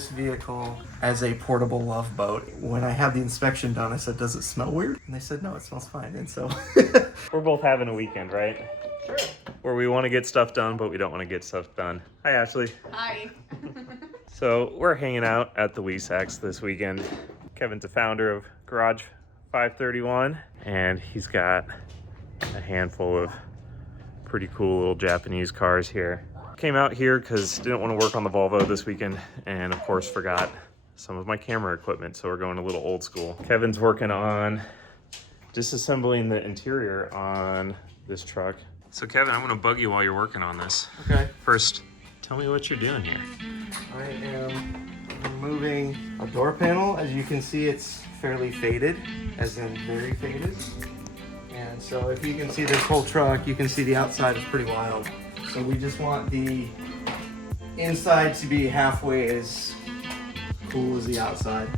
this vehicle as a portable love boat. When I had the inspection done, I said, does it smell weird? And they said, no, it smells fine. And so we're both having a weekend, right? Sure. Where we want to get stuff done, but we don't want to get stuff done. Hi, Ashley. Hi. So we're hanging out at the Lesac this weekend. Kevin's a founder of Garage 531, and he's got a handful of pretty cool little Japanese cars here. Came out here because didn't want to work on the Volvo this weekend, and of course forgot some of my camera equipment, so we're going a little old school. Kevin's working on disassembling the interior on this truck. So Kevin, I'm gonna bug you while you're working on this. Okay. First, tell me what you're doing here. I am removing a door panel. As you can see, it's fairly faded, as in very faded. And so if you can see this whole truck, you can see the outside is pretty wild. So we just want the inside to be halfway as cool as the outside.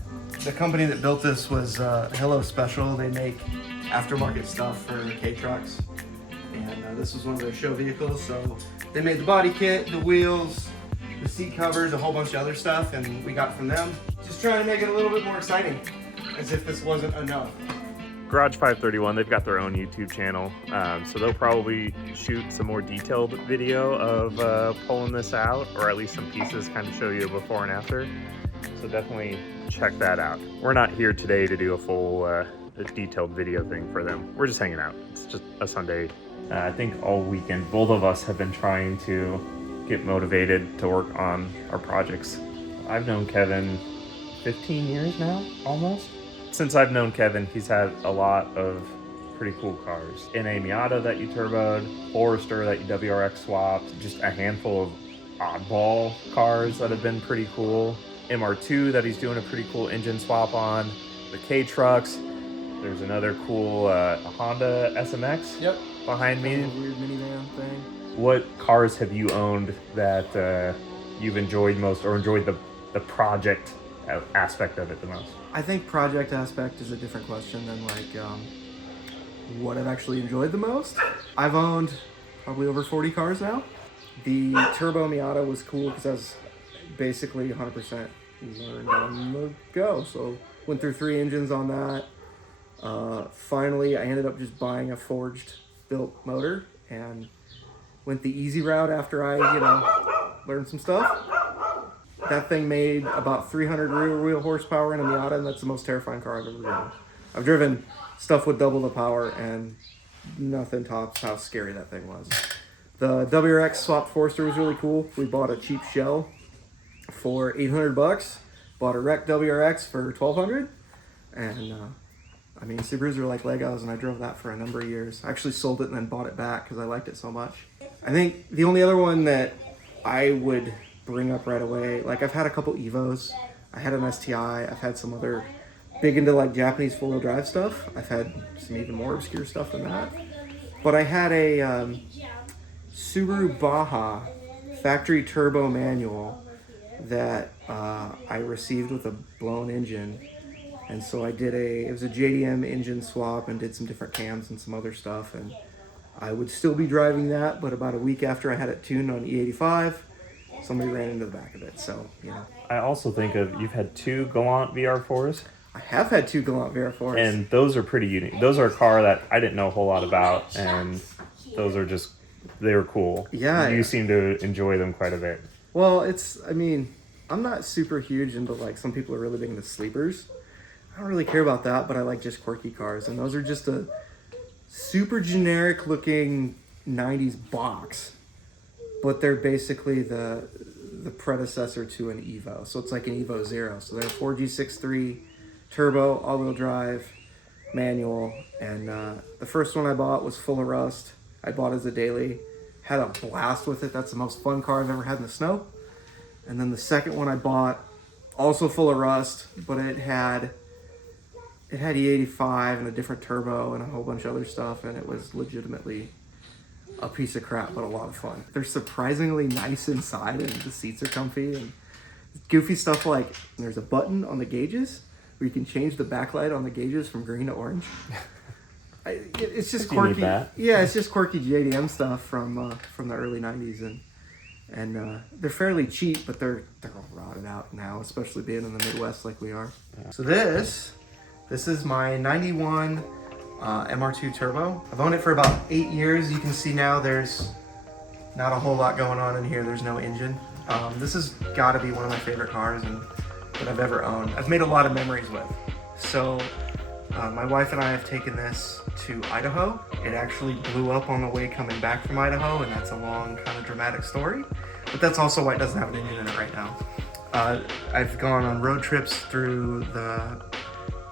The company that built this was Hello Special. They make aftermarket stuff for K-trucks. And this was one of their show vehicles. So they made the body kit, the wheels, the seat covers, a whole bunch of other stuff, and we got from them. Just trying to make it a little bit more exciting, as if this wasn't enough. Garage 531, they've got their own YouTube channel, so they'll probably shoot some more detailed video of pulling this out, or at least some pieces, kind of show you before and after. So definitely check that out. We're not here today to do a full a detailed video thing for them. We're just hanging out. It's just a Sunday. I think all weekend, both of us have been trying to get motivated to work on our projects. I've known Kevin 15 years now, almost. Since I've known Kevin, he's had a lot of pretty cool cars. An Miata that you turboed, Forester that you WRX swapped, just a handful of oddball cars that have been pretty cool. MR2 that he's doing a pretty cool engine swap on. The K-trucks. There's another cool Honda SMX behind me. Weird minivan thing. What cars have you owned that you've enjoyed most, or enjoyed the project aspect of it the most? I think project aspect is a different question than like what I've actually enjoyed the most. I've owned probably over 40 cars now. The Turbo Miata was cool because I was basically 100% learned on the go. So went through 3 engines on that. Finally, I ended up just buying a forged built motor and went the easy route after I, learned some stuff. That thing made about 300 rear wheel horsepower in a Miata, and that's the most terrifying car I've ever driven. I've driven stuff with double the power, and nothing tops how scary that thing was. The WRX swapped Forester was really cool. We bought a cheap shell for $800, bought a wrecked WRX for $1,200, and Subarus are like Legos, and I drove that for a number of years. I actually sold it and then bought it back because I liked it so much. I think the only other one that I would bring up right away, like I've had a couple Evos, I had an STI, I've had some other big into like Japanese 4-wheel drive stuff. I've had some even more obscure stuff than that. But I had a Subaru Baja factory turbo manual that I received with a blown engine. And so it was a JDM engine swap and did some different cams and some other stuff. And I would still be driving that, but about a week after I had it tuned on E85, somebody ran into the back of it, so, I also think you've had 2 Galant VR4s. I have had 2 Galant VR4s. And those are pretty unique. Those are a car that I didn't know a whole lot about, and those are they were cool. Yeah. You seem to enjoy them quite a bit. Well, I'm not super huge into, like, some people are really big into sleepers. I don't really care about that, but I like just quirky cars, and those are just a super generic looking 90s box, but they're basically the predecessor to an Evo. So it's like an Evo Zero. So they're 4G63 turbo, all-wheel drive, manual, and the first one I bought was full of rust. I bought it as a daily, had a blast with it. That's the most fun car I've ever had in the snow. And then the second one I bought, also full of rust, but it had E85 and a different turbo and a whole bunch of other stuff, and it was legitimately a piece of crap, but a lot of fun. They're surprisingly nice inside, and the seats are comfy, and goofy stuff like there's a button on the gauges where you can change the backlight on the gauges from green to orange. It's just quirky. Yeah, it's just quirky JDM stuff from the early 90s, And they're fairly cheap, but they're all rotted out now, especially being in the Midwest like we are. So this is my 91 MR2 Turbo. I've owned it for about 8 years. You can see now there's not a whole lot going on in here. There's no engine. This has got to be one of my favorite cars that I've ever owned. I've made a lot of memories with. So my wife and I have taken this to Idaho. It actually blew up on the way coming back from Idaho, and that's a long, kind of dramatic story. But that's also why it doesn't have an engine in it right now. I've gone on road trips through the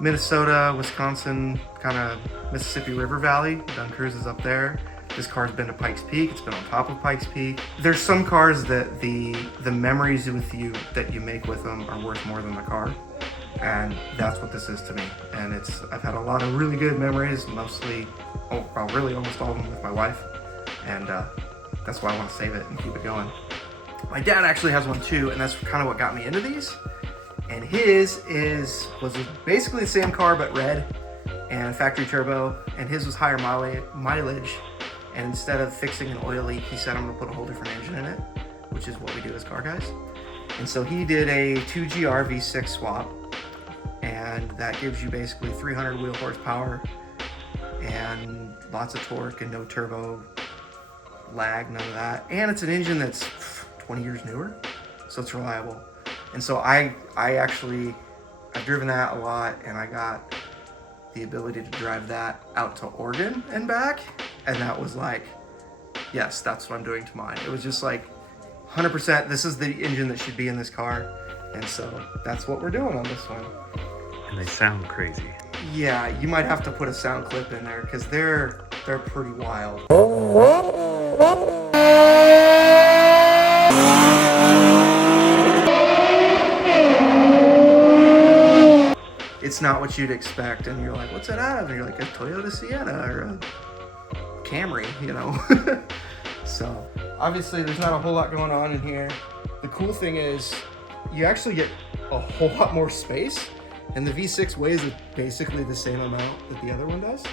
Minnesota, Wisconsin, kind of Mississippi River Valley. Done cruises up there. This car's been to Pikes Peak. It's been on top of Pikes Peak. There's some cars that the memories with you that you make with them are worth more than the car. And that's what this is to me. And I've had a lot of really good memories, really almost all of them with my wife. And that's why I want to save it and keep it going. My dad actually has one too, and that's kind of what got me into these. And his was basically the same car, but red and factory turbo. And his was higher mileage. And instead of fixing an oil leak, he said, I'm gonna put a whole different engine in it, which is what we do as car guys. And so he did a 2GR V6 swap. And that gives you basically 300 wheel horsepower and lots of torque and no turbo lag, none of that. And it's an engine that's 20 years newer, so it's reliable. And so I've driven that a lot, and I got the ability to drive that out to Oregon and back. And that was like, yes, that's what I'm doing to mine. It was just like 100%, this is the engine that should be in this car. And so that's what we're doing on this one. And they sound crazy. Yeah, you might have to put a sound clip in there because they're pretty wild. It's not what you'd expect, and you're like, what's that out of? And you're like, a Toyota Sienna or a Camry, you know? So obviously there's not a whole lot going on in here. The cool thing is you actually get a whole lot more space, and the V6 weighs basically the same amount that the other one does,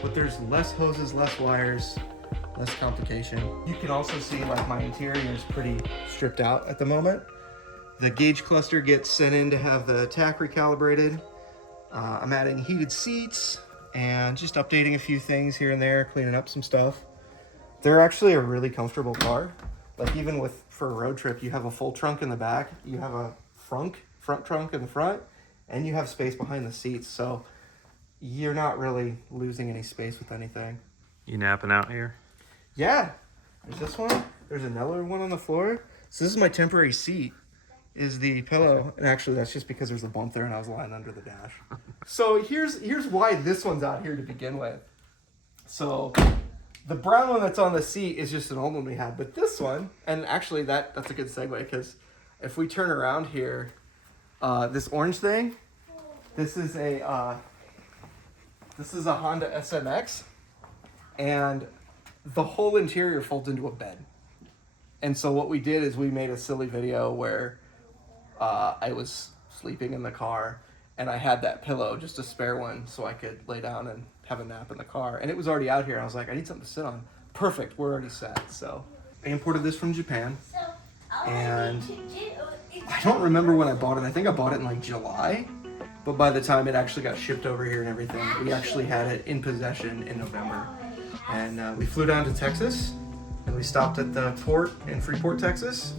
but there's less hoses, less wires, less complication. You can also see like my interior is pretty stripped out at the moment. The gauge cluster gets sent in to have the tach recalibrated. I'm adding heated seats and just updating a few things here and there, cleaning up some stuff. They're actually a really comfortable car. Like even for a road trip, you have a full trunk in the back, you have a front trunk in the front, and you have space behind the seats. So you're not really losing any space with anything. You napping out here? Yeah, there's this one. There's another one on the floor. So this is my temporary seat, is the pillow. And actually that's just because there's a bump there and I was lying under the dash. So here's why this one's out here to begin with. So the brown one that's on the seat is just an old one we had, but this one, and actually that's a good segue, because if we turn around here, this orange thing, this is a Honda SMX, and the whole interior folds into a bed. And so what we did is we made a silly video where I was sleeping in the car and I had that pillow, just a spare one, so I could lay down and have a nap in the car. And it was already out here. And I was like, I need something to sit on. Perfect, we're already set. So I imported this from Japan, and I don't remember when I bought it. I think I bought it in like July, but by the time it actually got shipped over here and everything, we actually had it in possession in November. And we flew down to Texas, and we stopped at the port in Freeport, Texas,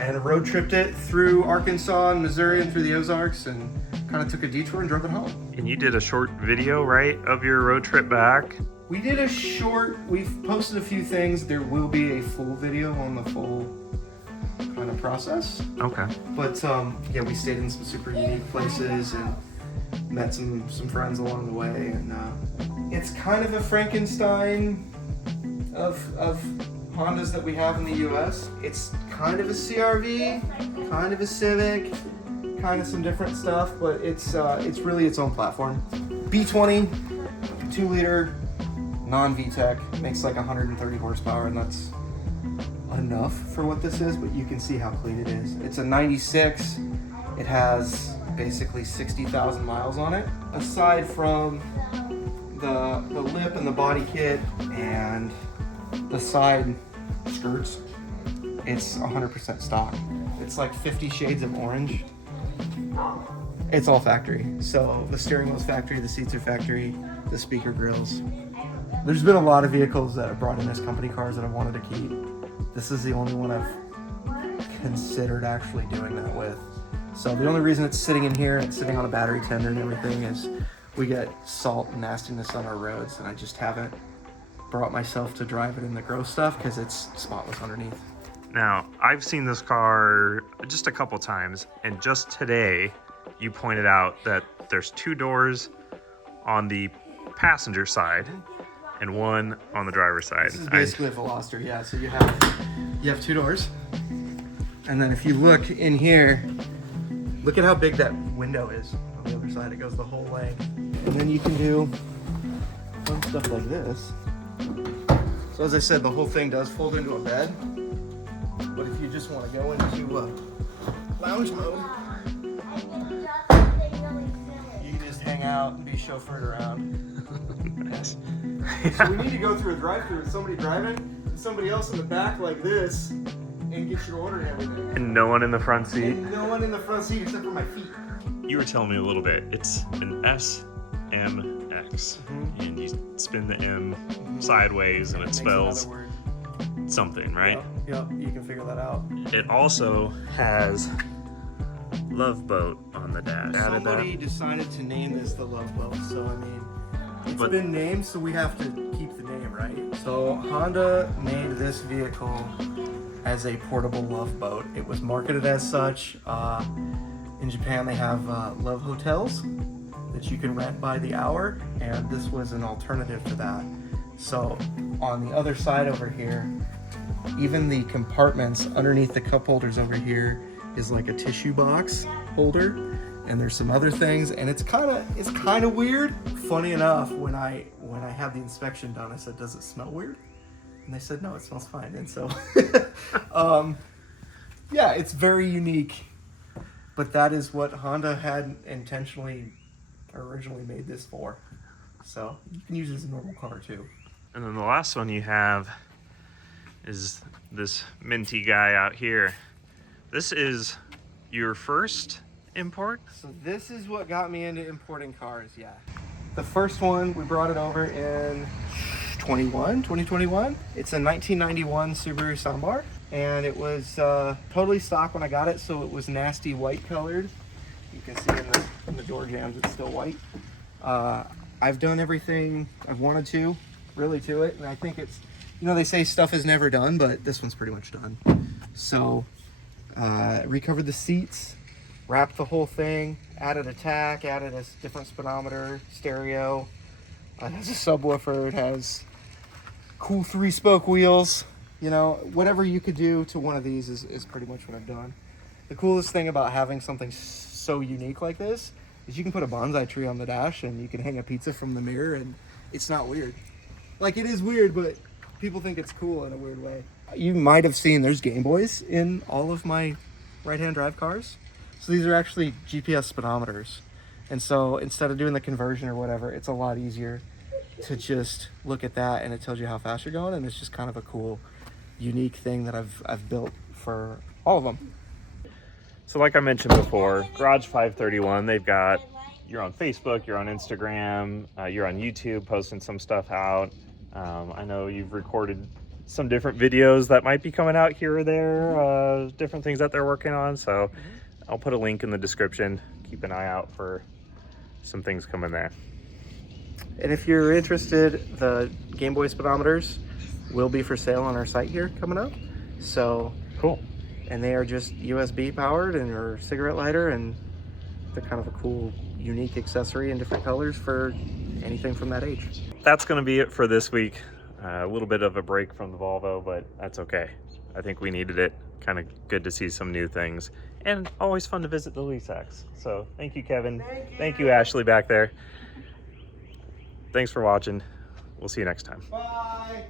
and road tripped it through Arkansas and Missouri and through the Ozarks, and kind of took a detour and drove it home. And you did a short video, right, of your road trip back? We did a short, we've posted a few things. There will be a full video on the full kind of process. Okay. But yeah, we stayed in some super unique places and met some friends along the way. And it's kind of a Frankenstein of Hondas that we have in the US. It's kind of a CR-V, kind of a Civic, kind of some different stuff, but it's really its own platform. B20, 2-liter, non-VTEC, makes like 130 horsepower, and that's enough for what this is, but you can see how clean it is. It's a 96. It has basically 60,000 miles on it. Aside from the lip and the body kit and the side skirts, it's 100% stock. It's like 50 shades of orange. It's all factory. So the steering wheel's factory, the seats are factory, the speaker grills. There's been a lot of vehicles that have brought in as company cars that I wanted to keep. This is the only one I've considered actually doing that with. So the only reason it's sitting in here, it's sitting on a battery tender and everything, is we get salt and nastiness on our roads, and I just haven't brought myself to drive it in the gross stuff because it's spotless underneath. Now, I've seen this car just a couple times, and just today you pointed out that there's 2 doors on the passenger side and 1 on the driver's side. This is basically a Veloster, yeah. So you have 2 doors, and then if you look in here, look at how big that window is on the other side. It goes the whole length, and then you can do fun stuff like this. So as I said, the whole thing does fold into a bed, but if you just want to go into lounge mode, you can just hang out and be chauffeured around. Nice. So we need to go through a drive-thru with somebody driving and somebody else in the back like this and get your order and everything. And no one in the front seat? And no one in the front seat except for my feet. You were telling me a little bit. It's an SMX, and you spin the M sideways and it spells something, right? Yep, you can figure that out. It also has Love Boat on the dash. Somebody decided to name this the Love Boat, so I mean, it's been named, so we have to keep the name, right? So Honda made this vehicle as a portable love boat. It was marketed as such. In Japan, they have love hotels that you can rent by the hour, and this was an alternative to that. So on the other side over here, even the compartments underneath the cup holders over here is like a tissue box holder, and there's some other things, and it's kind of weird. Funny enough, when I had the inspection done, I said, "Does it smell weird?" And they said, "No, it smells fine." And so, yeah, it's very unique. But that is what Honda had intentionally originally made this for. So you can use it as a normal car too. And then the last one you have is this minty guy out here. This is your first import? So this is what got me into importing cars, yeah. The first one, we brought it over in 2021. It's a 1991 Subaru Sambar, and it was totally stock when I got it, so it was nasty white colored. You can see in the door jambs it's still white. I've done everything I've wanted to, really, to it, and I think it's, you know, they say stuff is never done, but this one's pretty much done. So, recovered the seats, wrapped the whole thing, added a tack, added a different speedometer, stereo. It has a subwoofer, it has cool 3-spoke wheels. You know, whatever you could do to one of these is pretty much what I've done. The coolest thing about having something so unique like this is you can put a bonsai tree on the dash and you can hang a pizza from the mirror and it's not weird. Like, it is weird, but people think it's cool in a weird way. You might have seen there's Game Boys in all of my right-hand drive cars. So these are actually GPS speedometers. And so instead of doing the conversion or whatever, it's a lot easier to just look at that and it tells you how fast you're going, and it's just kind of a cool, unique thing that I've built for all of them. So like I mentioned before, Garage 531, they've got, you're on Facebook, you're on Instagram, you're on YouTube posting some stuff out. I know you've recorded some different videos that might be coming out here or there, different things that they're working on. So I'll put a link in the description. Keep an eye out for some things coming there. And if you're interested, the Game Boy speedometers will be for sale on our site here coming up. So cool. And they are just USB powered and or cigarette lighter, and they're kind of a cool, unique accessory in different colors for anything from that age. That's going to be it for this week. A little bit of a break from the Volvo, but that's okay. I think we needed it. Kind of good to see some new things, and always fun to visit the Lesacs. So thank you, Kevin. Thank you, Ashley, back there. Thanks for watching. We'll see you next time. Bye.